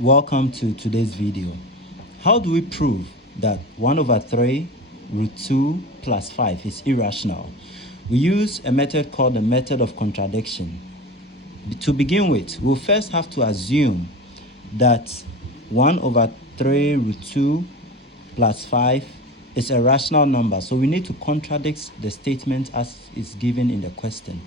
Welcome to today's video. How do we prove that 1 over 3 root 2 plus 5 is irrational? We use a method called the method of contradiction. To begin with, we'll first have to assume that 1 over 3 root 2 plus 5 is a rational number. So we need to contradict the statement as is given in the question.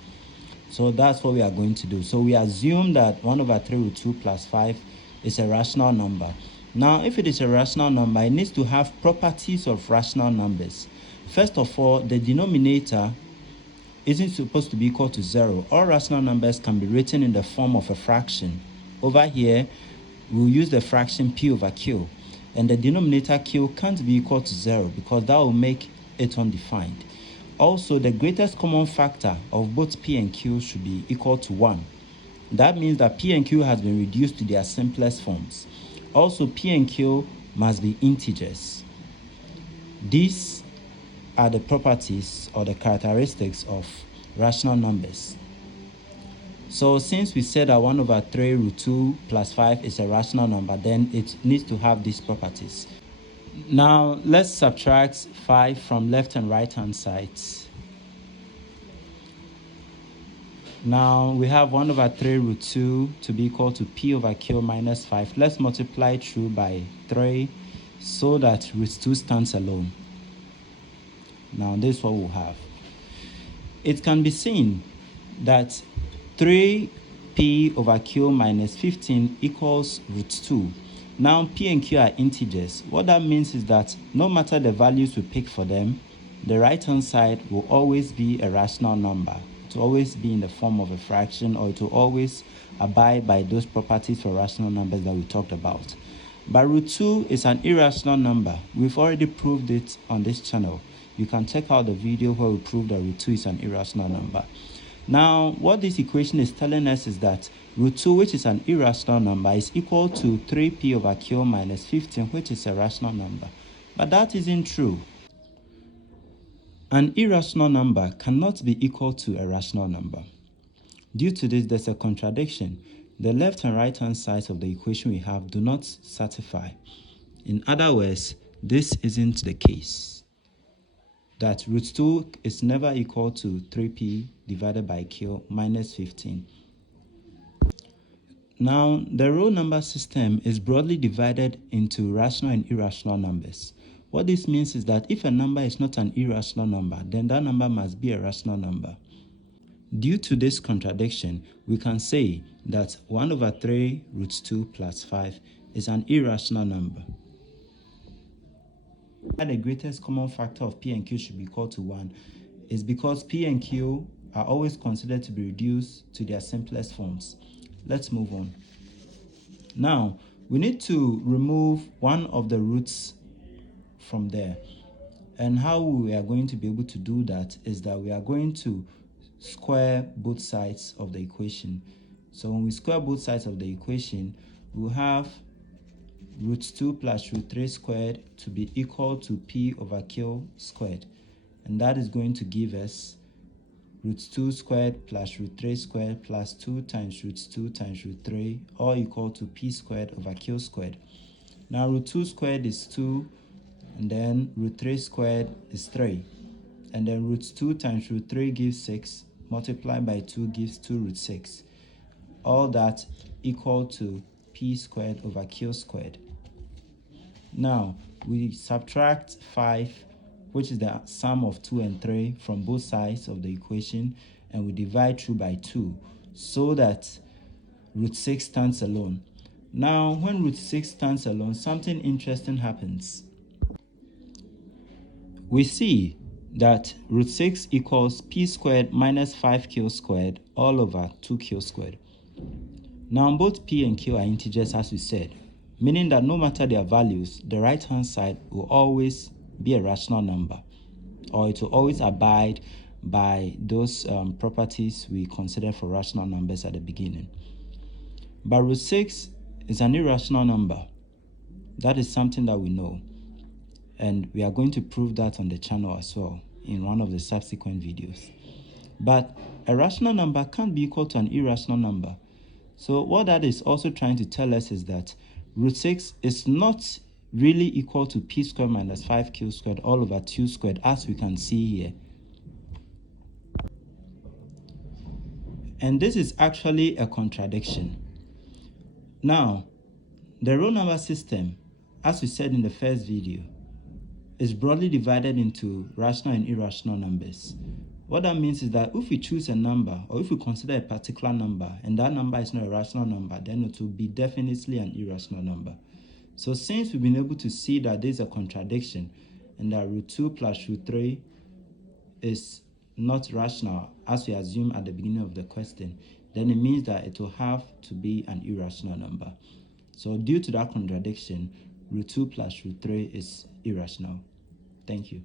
So that's what we are going to do. So we assume that 1 over 3 root 2 plus 5 is a rational number. Now, if it is a rational number, it needs to have properties of rational numbers. First of all, the denominator isn't supposed to be equal to 0. All rational numbers can be written in the form of a fraction. Over here, we'll use the fraction p over q. And the denominator q can't be equal to 0 because that will make it undefined. Also, the greatest common factor of both p and q should be equal to 1. That means that p and q has been reduced to their simplest forms. Also, p and q must be integers. These are the properties or the characteristics of rational numbers. So since we said that 1 over 3 root 2 plus 5 is a rational number, then it needs to have these properties. Now, let's subtract 5 from left and right hand sides. Now, we have 1 over 3 root 2 to be equal to p over q minus 5. Let's multiply through by 3 so that root 2 stands alone. Now, this is what we'll have. It can be seen that 3p over q minus 15 equals root 2. Now, p and q are integers. What that means is that no matter the values we pick for them, the right-hand side will always be a rational number. It will always be in the form of a fraction, or it will always abide by those properties for rational numbers that we talked about. But root 2 is an irrational number. We've already proved it on this channel. You can check out the video where we proved that root 2 is an irrational number. Now, what this equation is telling us is that root 2, which is an irrational number, is equal to 3p over q minus 15, which is a rational number. But that isn't true. An irrational number cannot be equal to a rational number. Due to this, there's a contradiction. The left and right hand sides of the equation we have do not satisfy. In other words, this isn't the case. That root 2 is never equal to 3p divided by q minus 15. Now, the real number system is broadly divided into rational and irrational numbers. What this means is that if a number is not an irrational number, then that number must be a rational number. Due to this contradiction, we can say that 1 over 3 root 2 plus 5 is an irrational number. The greatest common factor of p and q should be equal to 1 is because p and q are always considered to be reduced to their simplest forms. Let's move on. Now, we need to remove one of the roots from there. And how we are going to be able to do that is that we are going to square both sides of the equation. So when we square both sides of the equation, we'll have root 2 plus root 3 squared to be equal to p over q squared. And that is going to give us root 2 squared plus root 3 squared plus 2 times root 2 times root 3, all equal to p squared over q squared. Now, root 2 squared is 2, and then root 3 squared is 3. And then root 2 times root 3 gives 6, multiplied by 2 gives 2 root 6. All that equal to p squared over q squared. Now, we subtract 5, which is the sum of 2 and 3, from both sides of the equation, and we divide through by 2, so that root 6 stands alone. Now, when root 6 stands alone, something interesting happens. We see that root 6 equals p squared minus 5q squared all over 2q squared. Now, both p and q are integers, as we said, meaning that no matter their values, the right-hand side will always be a rational number, or it will always abide by those properties we considered for rational numbers at the beginning. But root 6 is an irrational number. That is something that we know, and we are going to prove that on the channel as well in one of the subsequent videos. But a rational number can't be equal to an irrational number. So what that is also trying to tell us is that root 6 is not really equal to p squared minus 5q squared all over 2 squared, as we can see here. And this is actually a contradiction. Now, the real number system, as we said in the first video, is broadly divided into rational and irrational numbers. What that means is that if we choose a number, or if we consider a particular number, and that number is not a rational number, then it will be definitely an irrational number. So since we've been able to see that there's a contradiction, and that root 2 plus root 3 is not rational, as we assume at the beginning of the question, then it means that it will have to be an irrational number. So due to that contradiction, root 2 plus root 3 is irrational. Thank you.